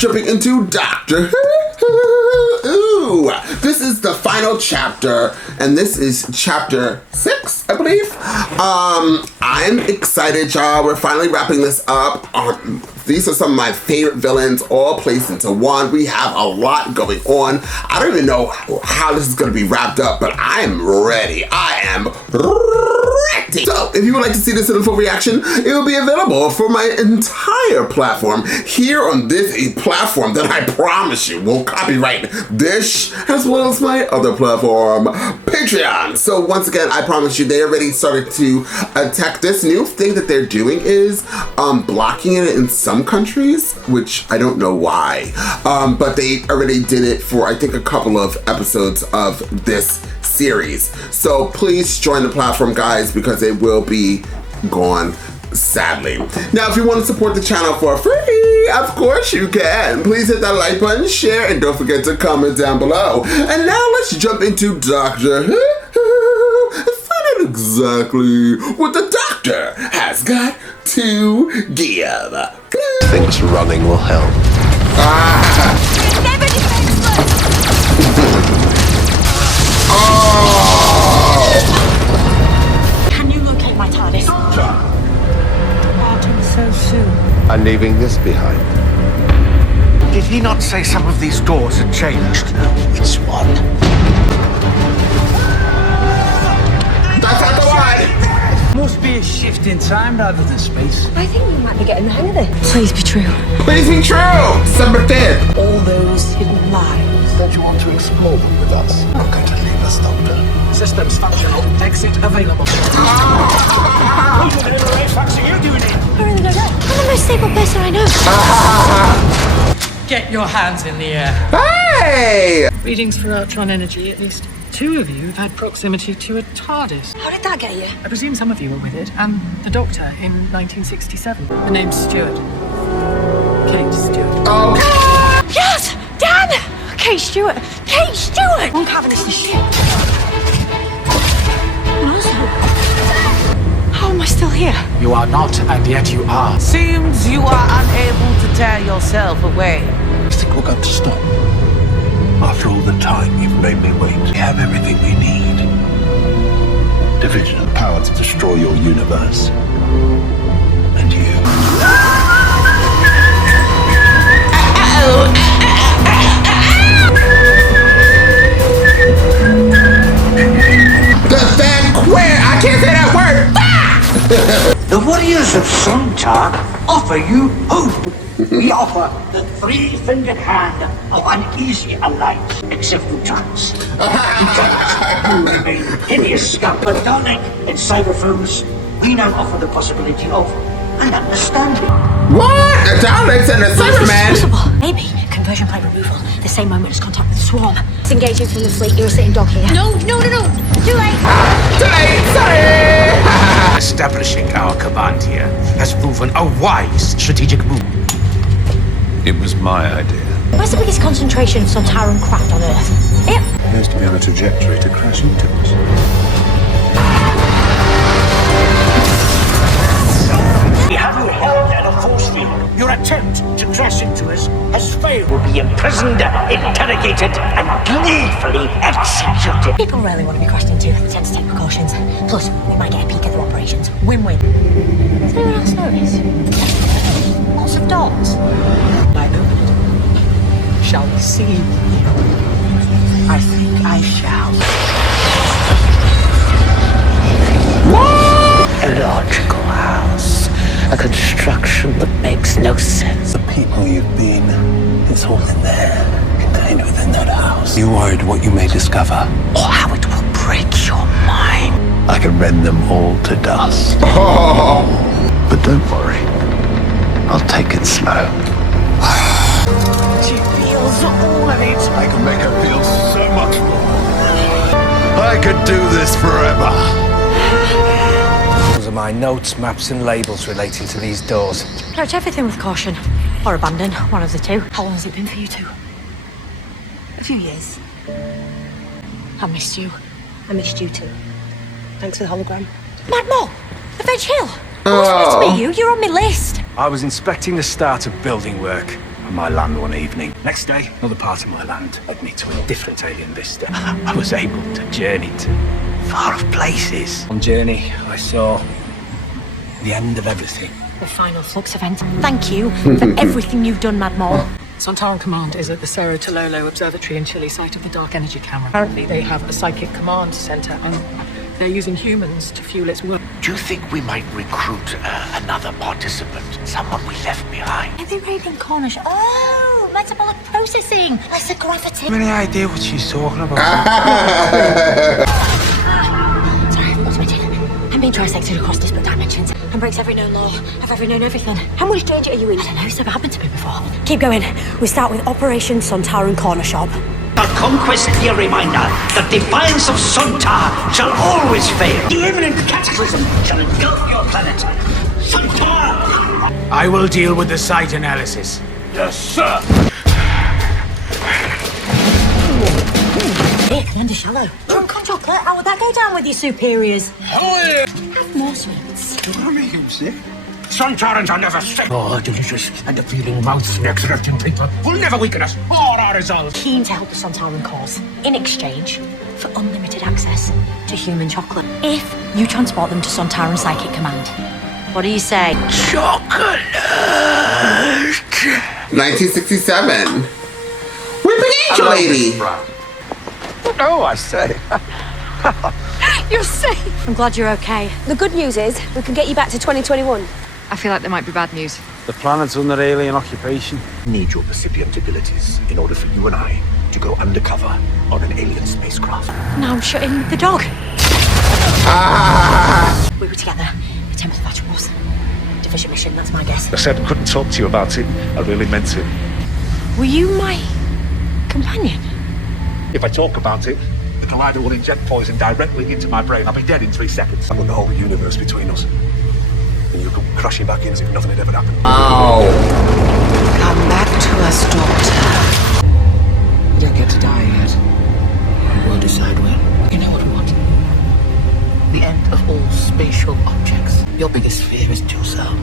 jumping into Doctor Who. Ooh, this is the final chapter, and this is chapter 6, I believe. I'm excited, y'all. We're finally wrapping this up. These are some of my favorite villains, all placed into one. We have a lot going on. I don't even know how this is going to be wrapped up, but I am ready. I am ready. So, if you would like to see this in a full reaction, it will be available for my entire platform here on this platform that I promise you will copyright this, as well as my other platform, Patreon. So once again, I promise you, they already started to attack. This new thing that they're doing is blocking it in some countries, which I don't know why, but they already did it for, I think, a couple of episodes of this series. So please join the platform, guys, because it will be gone, sadly. Now, if you want to support the channel for free, of course you can. Please hit that like button, share, and don't forget to comment down below. And now let's jump into Doctor Who and find out exactly what the Doctor has got to give. Thinks running will help. Can you locate my TARDIS? Departing so soon. I'm leaving this behind. Did he not say some of these doors had changed? Which one? That's not the one! Must be a shift in time rather than space. I think we might be getting the hang of it. Please be true. Please be true! December 5th. All those hidden lives. Don't you want to explore them with us? Not going to leave us, Doctor. Systems functional. Exit available. What are you doing in the Flux? Are you doing it? I really don't know. I'm the most stable person I know. Get your hands in the air. Hey! Readings for Ultron energy, at least 2 of you have had proximity to a TARDIS. How did that get you? I presume some of you were with it, and the Doctor in 1967. The name's Stewart. Kate Stewart. Oh. Yes! Dan! Kate Stewart! Kate Stewart! One cabin is the ship. And also, how am I still here? You are not, and yet you are. Seems you are unable to tear yourself away. You think we're going to stop? After all the time you've made me wait, we have everything we need. Division and power to destroy your universe. And you. The Vanquishers! I can't say that word! The warriors of Sontaran offer you hope. We offer the 3-fingered hand of uneasy alliance, except for Giants. You remain hideous scum. But Dalek and cyberphones, we now offer the possibility of an understanding. What? The Daleks and the Cyberman? Possible. Maybe conversion plate removal. The same moment as contact with the swarm. Disengaging from the fleet. You're a sitting dog here. No. Too late. Too late, sorry! Establishing our command here has proven a wise strategic move. It was my idea. Where's the biggest concentration of Sontaran craft on Earth? Yep. Appears to be on a trajectory to crash into us. We have you held at a force field. Your attempt to crash into us has failed. Will be imprisoned, interrogated, and gleefully executed. People rarely want to be crashed into. They tend to take precautions. Plus, we might get a peek at their operations. Win-win. Does anyone else notice? Lots of dots. I open it. Shall we see? I think I shall. A logical house. A construction that makes no sense. The people you've been, it's all in there, contained within that house. You worried what you may discover? Or how it will break your mind. I can rend them all to dust. Oh. But don't worry. I'll take it slow. She feels all of it. I can make her feel so much more. I could do this forever. Those are my notes, maps, and labels relating to these doors. Approach everything with caution. Or abandon, one of the two. How long has it been for you two? A few years. I missed you. I missed you too. Thanks for the hologram. Mad Mole! The Veg Hill! I was supposed to meet you. You're on my list. I was inspecting the start of building work. on my land one evening. Next day, another part of my land led me to a different alien vista. I was able to journey to far-off places. On journey, I saw the end of everything. The final Flux event. Thank you for everything you've done, Mad Mole. Sontaran Command is at the Cerro Tololo Observatory in Chile, site of the Dark Energy Camera. Apparently they have a psychic command centre and they're using humans to fuel its work. Do you think we might recruit another participant? Someone we left behind? Are they raiding Cornish? Oh, metabolic processing. Less gravity. Any idea what she's talking about? Sorry, what's my doing? I'm being trisected across disparate dimensions and breaks every known law. I've ever known everything. How much danger are you in? I don't know, it's never happened to me before. Keep going. We start with Operation Sontaran Corner Shop. Our conquest be a reminder that defiance of Sontar shall always fail. The imminent cataclysm shall engulf your planet. Sontar! I will deal with the site analysis. Yes, sir. Here, the end is shallow. Drunk on chocolate, how would that go down with your superiors? Have more sweets. What are you sick? Sontarans are never sick. Oh, delicious. And the feeling mouths and exerting people will never weaken us or our resolve. Keen to help the Sontaran cause, in exchange for unlimited access to human chocolate. If you transport them to Sontaran Psychic Command. What do you say? Chocolate! 1967. Weeping Angel Lady. Oh, I say. You're safe. I'm glad you're okay. The good news is we can get you back to 2021. I feel like there might be bad news. The planet's under alien occupation. Need your recipient abilities in order for you and I to go undercover on an alien spacecraft. Now I'm shutting the dog. We were together. The Temple Battle Wars. Division mission, that's my guess. I said I couldn't talk to you about it. I really meant it. Were you my companion? If I talk about it, the collider will inject poison directly into my brain. I'll be dead in 3 seconds. I've got the whole universe between us. And you come crashing back in as if nothing had ever happened. Ow. Come back to us, Doctor. You don't get to die yet. We'll decide when. You know what we want? The end of all spatial objects. Your biggest fear is Tucson.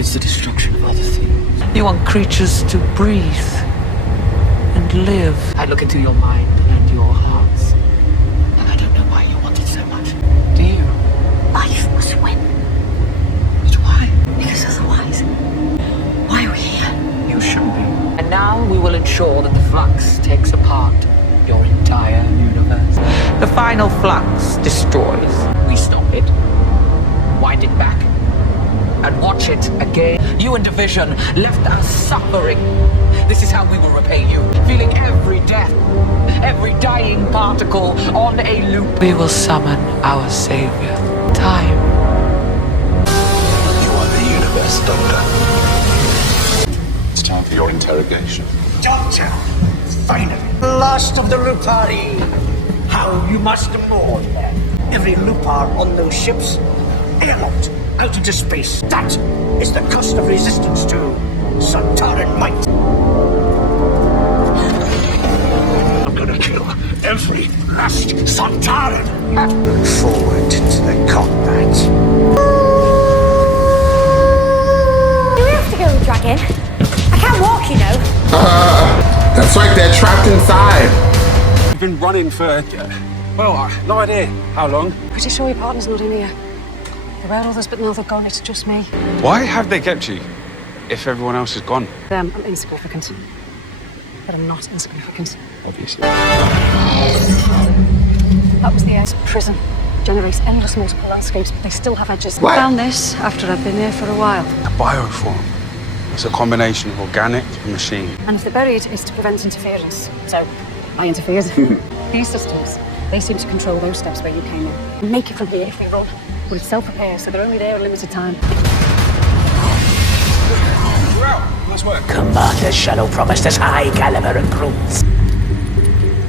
It's the destruction of other things. You want creatures to breathe and live. I look into your mind and your hearts. And I don't know why you want it so much. Do you? Life must win. But why? Because otherwise, why are we here? You shouldn't be. And now we will ensure that the Flux takes apart your entire universe. The final Flux destroys. We stop it, wind it back, and watch it again. You and Division left us suffering. This is how we will repay you. Feeling every death, every dying particle on a loop. We will summon our savior. Time. You are the universe, Doctor. It's time for your interrogation. Doctor, finally. Last of the Lupari. How you must mourn them. Every Lupar on those ships, airlocked out into space. That is the cost of resistance to Sontaran might. I'm gonna kill every last Sontaran. Forward to the combat. Do we have to go, Dragon? I can't walk, you know. That's right, they're trapped inside. We've been running for, well, no idea how long. Pretty sure your partner's not in here. There were others, but now they're gone. It's just me. Why have they kept you if everyone else is gone? I'm insignificant. But I'm not insignificant. Obviously. That was the air prison. Generates endless multiple landscapes, but they still have edges. What? I found this after I've been here for a while. A bioform. It's a combination of organic and machine. And if they're buried, it's to prevent interference. So, I interfered. These systems, they seem to control those steps where you came in. And make it from here if we run. But it's self-repair, so they're only there a limited time. Well, nice work. Commander Shadow promised us high caliber recruits.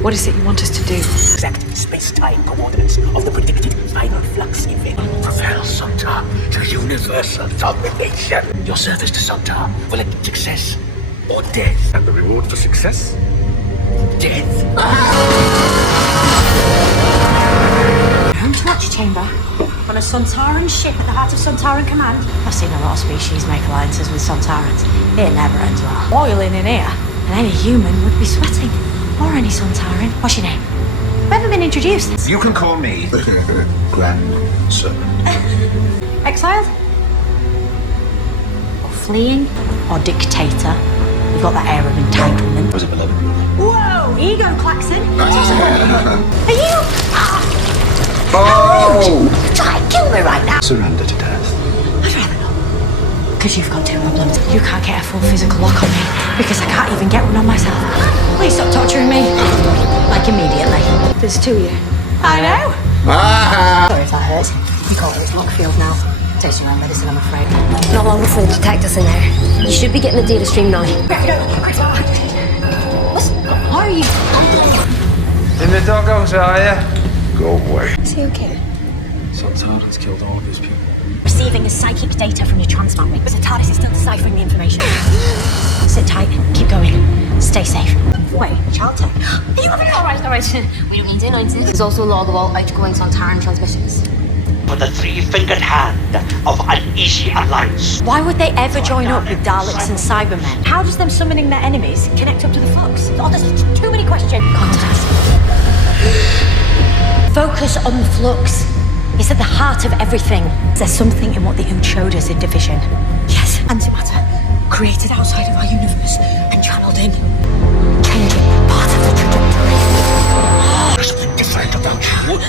What is it you want us to do? Exact space-time coordinates of the predicted final Flux event. Propel Sontar to universal domination. Your service to Sontar will end in success or death. And the reward for success? Death. torture chamber on a Sontaran ship at the heart of Sontaran Command. I've seen a lot of species make alliances with Sontarans. It never ends well. Boiling in here, and any human would be sweating. Or any Sontaran. What's your name? We haven't been introduced. You can call me Grandsir. Exiled? Or fleeing? Or dictator? You've got that air of entitlement. Was it beloved? Whoa! Ego klaxon! Are you? Oh! Try and kill me right now! Surrender to death. I'd rather not. Because you've got two problems. You can't get a full physical lock on me, because I can't even get one on myself. Please stop torturing me. Like immediately. There's two of you. I know. Sorry if that hurts. You call it Lockfield now. Taste your own medicine, I'm afraid. Not long before the detectives in there. You should be getting the data stream now. How are you? In the doggos, are you? Go away. Is he okay? Sontaran's killed all of his people. Receiving his psychic data from your transmat ring, but the TARDIS is still deciphering the information. Sit tight, keep going, stay safe. Wait, Charlton, are you having it? Alright. We don't need to announce it. There's also log of all outgoing Sontaran transmissions. For the three-fingered hand of uneasy alliance. Why would they ever join up with Daleks and Cybermen? How does them summoning their enemies connect up to the Flux? Oh, there's too many questions. Contact. Focus on the Flux. It's at the heart of everything. There's something in what the Ood showed us in Division. Yes, antimatter. Created outside of our universe and channeled in. Changing part of the trajectory. There's something different about you.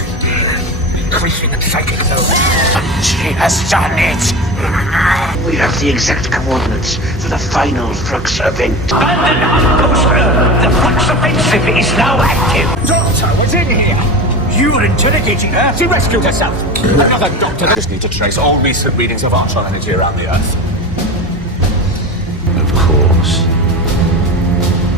Increasing in psychic load. She has done it! We have the exact coordinates for the final Flux event. Abandon outposter! The Flux offensive is now active! Doctor was in here! You were interrogating her? She rescued herself! Another doctor! I just need to trace all recent readings of Archon energy around the Earth. Of course.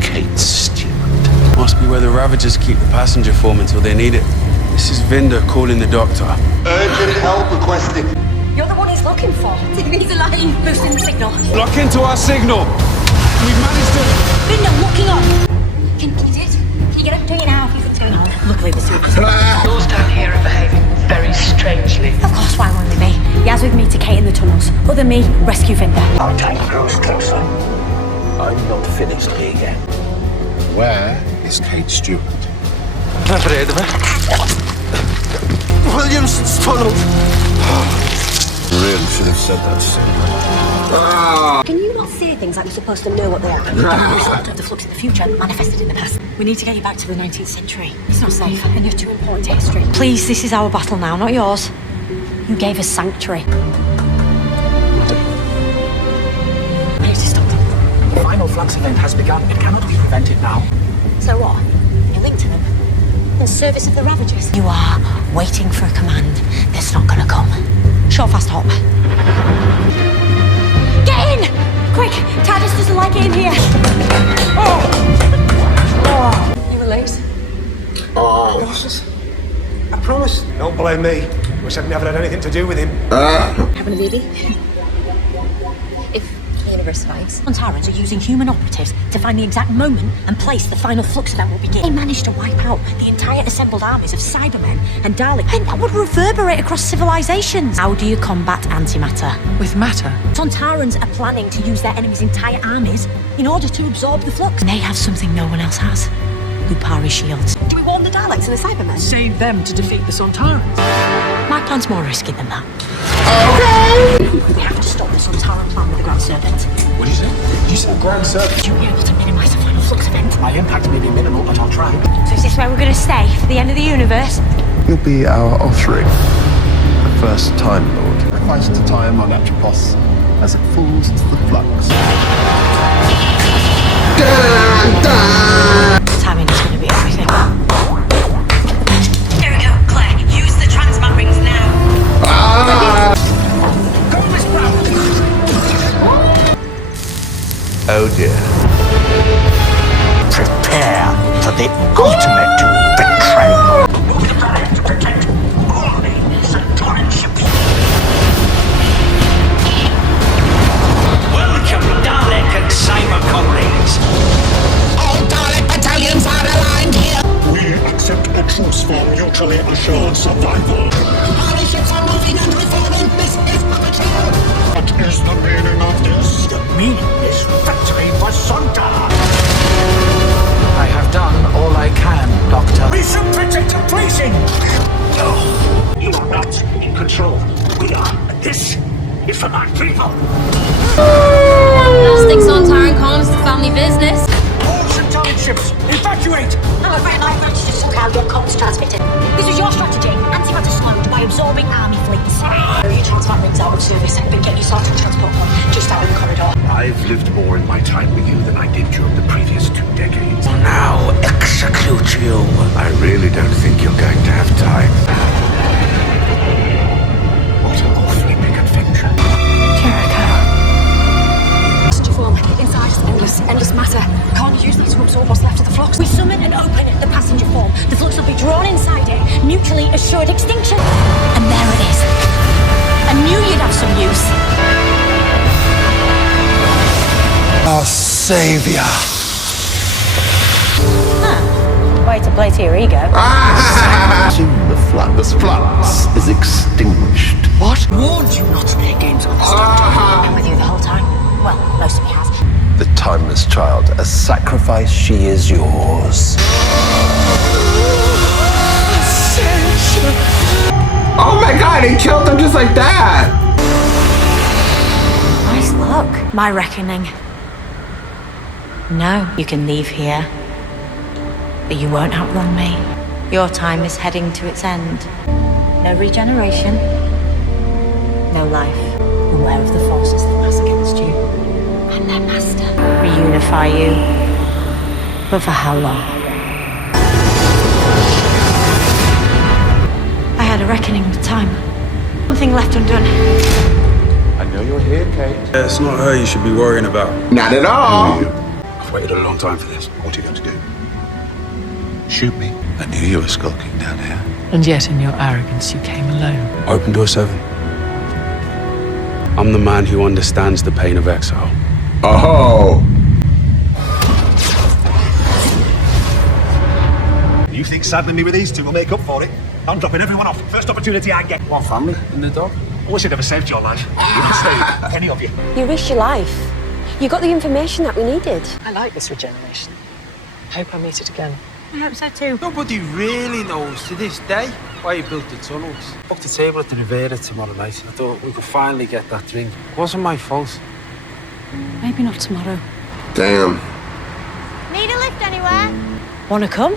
Kate Stewart. Must be where the Ravagers keep the passenger form until they need it. This is Vinder calling the doctor. Urgent help requested. You're the one he's looking for. He's a line boosting the signal. Lock into our signal! We've managed to... Vinder, locking on! Can you do it? Can you get up to you now? If it's going on. Luckily, the suit is... Those down here are behaving very strangely. Of course, why won't they be? Yaz with me to Kate in the tunnels. Other me, rescue Vinder. Our time grows closer. I'm not finished here yet. Where is Kate Stewart? Williamson's tunnel. Really should have said that sooner. Can you not say things like you're supposed to know what they are? The Flux in the future manifested in the past. We need to get you back to the 19th century. It's not safe, and you're too important to history. Please, this is our battle now, not yours. You gave us sanctuary. Please stop them. The final Flux event has begun. It cannot be prevented now. So what? You're linked to them? In service of the Ravagers? You are waiting for a command that's not gonna come. Short, fast hop. Get in! Quick! TARDIS doesn't like it in here. You were late. I promise. Don't blame me. Wish I'd never had anything to do with him. Having a baby? If the universe survives. Sontarans are using human operatives to find the exact moment and place the final Flux event will begin. They managed to wipe out the entire assembled armies of Cybermen and Daleks, and that would reverberate across civilizations. How do you combat antimatter? With matter? Sontarans are planning to use their enemies' entire armies in order to absorb the Flux. And they have something no one else has. Lupari shields. Do we warn the Daleks and the Cybermen? Save them to defeat the Sontarans. My plan's more risky than that. Okay! We have to stop the Sontaran plan with the Grand Serpent. What did you say? You said Grand Serpent. You'll be able to minimize the final Flux event. My impact may be minimal, but I'll try. So is this where we're going to stay for the end of the universe? You'll be our offering. The first Time Lord. Sacrifice to time on Atropos as it falls into the Flux. Timing is going to be everything. Here we go, Claire. Use the transmat rings now. Oh dear. Prepare for the ultimate betrayal. To protect only Sontaran ships. Welcome, Dalek and Cyber colleagues. All Dalek battalions are aligned here. We accept a truce for mutually assured survival. we are. And this is for my people. Gnostic Sontaran comms, the family business. All Sontaran ships, evacuate! I'm afraid my advantage is somehow your comms transmitted. This was your strategy. Antimatter slowed by absorbing army fleets. Your transport rings out of service, but get yourself to a transport pod just out in the corridor. I've lived more in my time with you than I did during the previous 2 decades. Now execute you. I really don't think you're going to have time. What an awfully big adventure. Jericho. Form inside is endless matter. Can't use these to absorb what's left of the flux. We summon and open the passenger form. The flux will be drawn inside it, mutually assured extinction. And there it is. I knew you'd have some use. Our savior. Way to play to your ego. The flux is extinguished. What? Warned you not to play games on the stage. I'm with you the whole time. Well, most of me has. The timeless child, a sacrifice, she is yours. Oh my god, he killed them just like that! Nice luck. My reckoning. No, you can leave here. But you won't outrun me. Your time is heading to its end. No regeneration. No life. Beware of the forces that mass against you. And their master. Reunify you. But for how long? I had a reckoning with time. Nothing left undone. I know you're here, Kate. Yeah, it's not her you should be worrying about. Not at all. I've waited a long time for this. What are you going to do? Shoot me? I knew you were skulking down here. And yet, in your arrogance, you came alone. Open door 7. I'm the man who understands the pain of exile. Oh. You think saddling me with these two will make up for it? I'm dropping everyone off. First opportunity I get. What, family? And the dog? I wish I'd ever saved your life. You can stay, any of you. You risked your life. You got the information that we needed. I like this regeneration. Hope I meet it again. I hope so too. Nobody really knows to this day why you built the tunnels. Booked the table at the Riviera tomorrow night. I thought we could finally get that drink. It wasn't my fault. Maybe not tomorrow. Damn. Need a lift anywhere? Wanna come?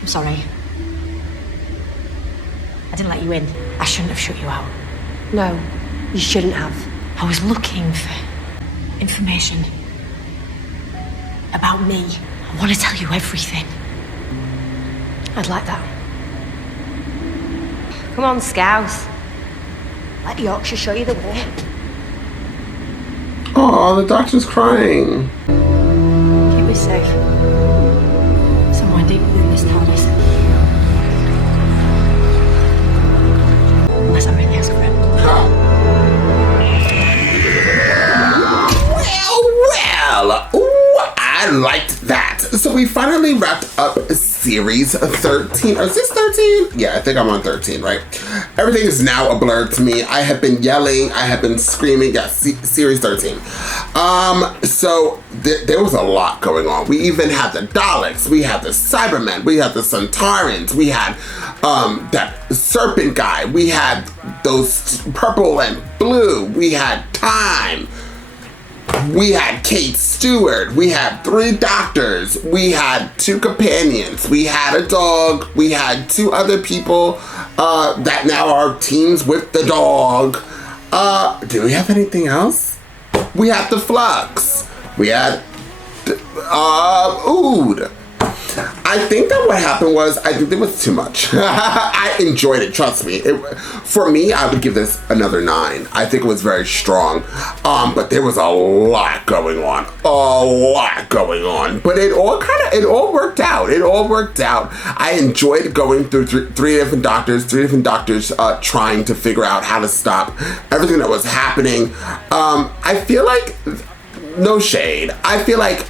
I'm sorry. I didn't let you in. I shouldn't have shut you out. No, you shouldn't have. I was looking for information about me. I want to tell you everything. I'd like that. Come on, Scouse. Let Yorkshire show you the way. Oh, the doctor's crying. Keep me safe. Somewhere deep within this TARDIS. Unless I really ask for it. Well. Ooh, I liked that. So we finally wrapped up series 13. Or is this 13? Yeah, I think I'm on 13, right? Everything is now a blur to me. I have been yelling. I have been screaming. Yeah, series 13. So there was a lot going on. We even had the Daleks. We had the Cybermen. We had the Sontarans. We had that serpent guy. We had those purple and blue. We had time. We had Kate Stewart. We had 3 doctors. We had 2 companions. We had a dog. We had 2 other people that now are teams with the dog. Do we have anything else? We had the Flux. We had Ood. I think that what happened was, I think there was too much. I enjoyed it, trust me. For me, I would give this another 9. I think it was very strong. But there was a lot going on. But it all worked out. It all worked out. I enjoyed going through 3 different doctors, trying to figure out how to stop everything that was happening. I feel like, no shade, I feel like,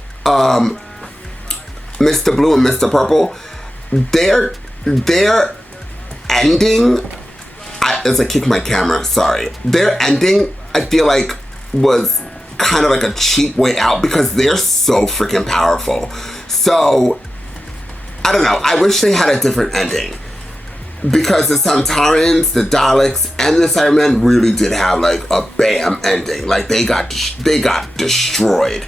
Mr. Blue and Mr. Purple, their ending, as I kick my camera, sorry. Their ending, I feel like, was kind of like a cheap way out because they're so freaking powerful. So, I don't know. I wish they had a different ending. because the Sontarans, the Daleks, and the Cybermen really did have like a bam ending. Like they got destroyed.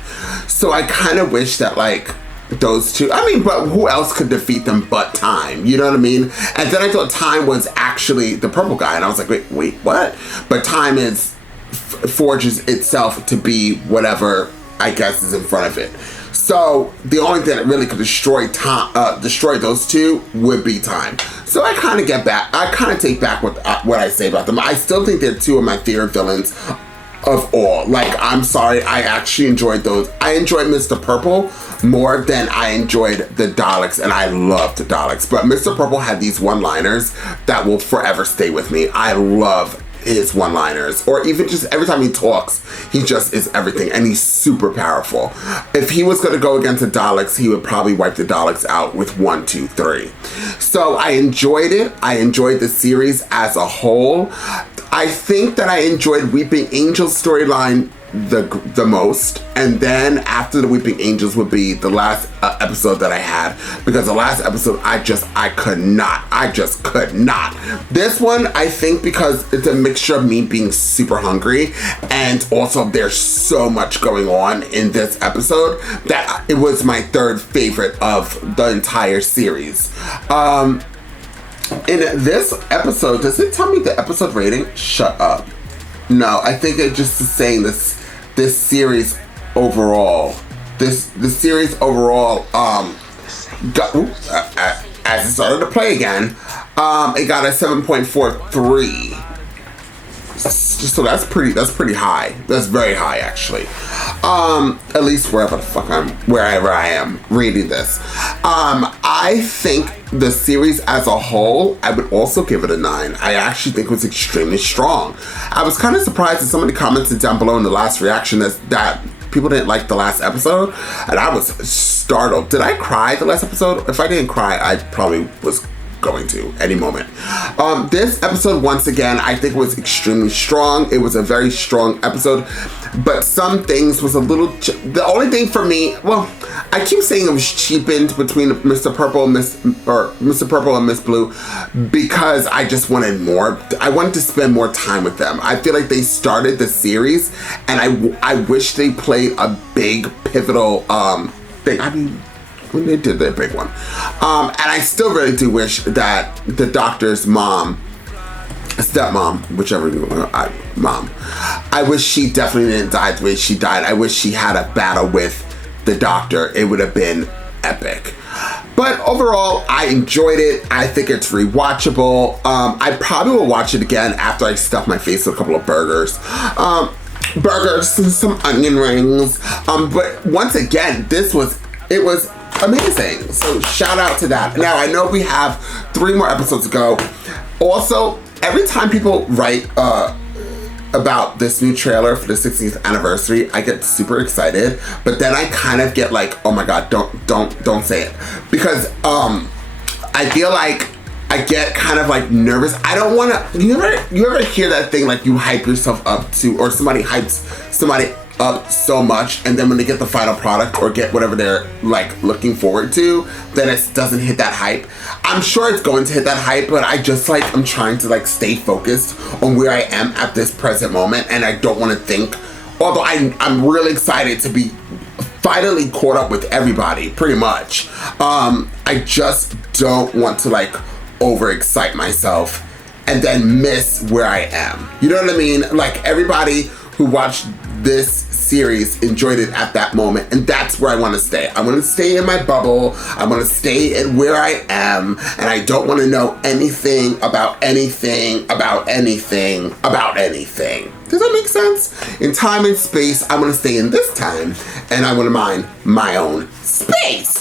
So I kind of wish that like those two, I mean, but who else could defeat them but Time? You know what I mean? And then I thought Time was actually the purple guy, and I was like, wait, what? But Time forges itself to be whatever I guess is in front of it. So the only thing that really could destroy those two would be Time. So I kind of take back what I say about them. I still think they're two of my favorite villains of all. Like, I'm sorry, I actually enjoyed those. I enjoyed Mr. Purple more than I enjoyed the Daleks, and I loved the Daleks. But Mr. Purple had these one-liners that will forever stay with me. I love his one-liners, or even just every time he talks, he just is everything, and he's super powerful. If he was going to go against the Daleks, he would probably wipe the Daleks out with 1, 2, 3. So I enjoyed it. I enjoyed the series as a whole. I think that I enjoyed Weeping Angel's storyline the most, and then after the Weeping Angels would be the last episode that I had, because the last episode I just could not. This one, I think because it's a mixture of me being super hungry and also there's so much going on in this episode that it was my third favorite of the entire series. In this episode, does it tell me the episode rating? Shut up. No, I think it just is saying this series overall. This series overall got, as it started to play again, it got a 7.43. So that's pretty high. That's very high, actually. At least wherever I am reading this. I think the series as a whole, I would also give it a 9. I actually think it was extremely strong. I was kind of surprised that somebody commented down below in the last reaction that people didn't like the last episode, and I was startled. Did I cry the last episode? If I didn't cry, I probably was going to any moment. This episode, once again, I think was extremely strong. It was a very strong episode, but some things was a little the only thing for me, well, I keep saying it was cheapened between Mr. Purple and Miss Blue, because I just wanted more. I wanted to spend more time with them. I feel like they started the series, and I wish they played a big pivotal thing. I mean, when they did their big one. And I still really do wish that the Doctor's stepmom, whichever mom, I wish she definitely didn't die the way she died. I wish she had a battle with the Doctor. It would have been epic. But overall, I enjoyed it. I think it's rewatchable. I probably will watch it again after I stuff my face with a couple of burgers. Burgers and some onion rings. But once again, it was amazing. So shout out to that. Now, I know we have 3 more episodes to go. Also, every time people write about this new trailer for the 16th anniversary, I get super excited, but then I kind of get like, oh my god, don't say it, because I feel like I get kind of like nervous. I don't want to. You ever hear that thing, like you hype yourself up to, or somebody hypes somebody up so much, and then when they get the final product or get whatever they're like looking forward to, then it doesn't hit that hype. I'm sure it's going to hit that hype, but I just like, I'm trying to like stay focused on where I am at this present moment, and I don't want to think, although I'm really excited to be finally caught up with everybody, pretty much. I just don't want to like overexcite myself and then miss where I am. You know what I mean? Like, everybody who watched this series enjoyed it at that moment, and that's where I want to stay. I want to stay in my bubble. I want to stay in where I am, and I don't want to know anything about anything about anything about anything. Does that make sense? In time and space, I want to stay in this time, and I want to mind my own space.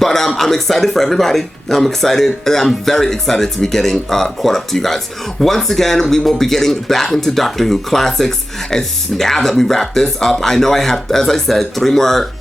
But I'm excited for everybody. I'm excited, and I'm very excited to be getting caught up to you guys. Once again, we will be getting back into Doctor Who classics, and now that we wrap this up, I know I have, as I said, 3 more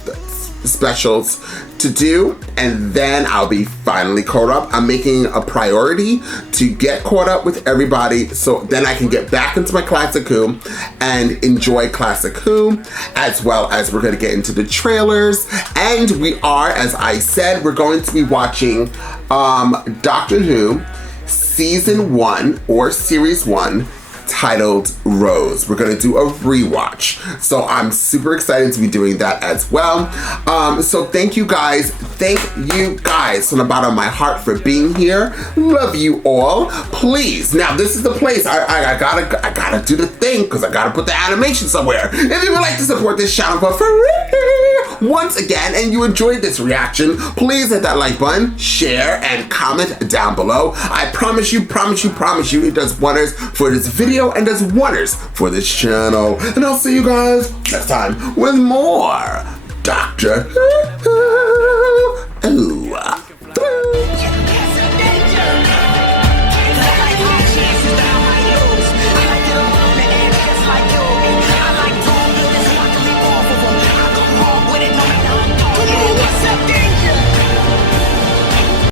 specials to do, and then I'll be finally caught up. I'm making a priority to get caught up with everybody so then I can get back into my Classic Who and enjoy Classic Who, as well as we're going to get into the trailers. And we are, as I said, we're going to be watching Doctor Who Season 1 or Series 1, titled Rose. We're gonna do a rewatch. So I'm super excited to be doing that as well. So thank you guys from the bottom of my heart for being here. Love you all. Please, now this is the place. I gotta do the thing because I gotta put the animation somewhere. If you would like to support this channel for free once again and you enjoyed this reaction, please hit that like button, share, and comment down below. I promise you, it does wonders for this video and does wonders for this channel. And I'll see you guys next time with more Doctor Who.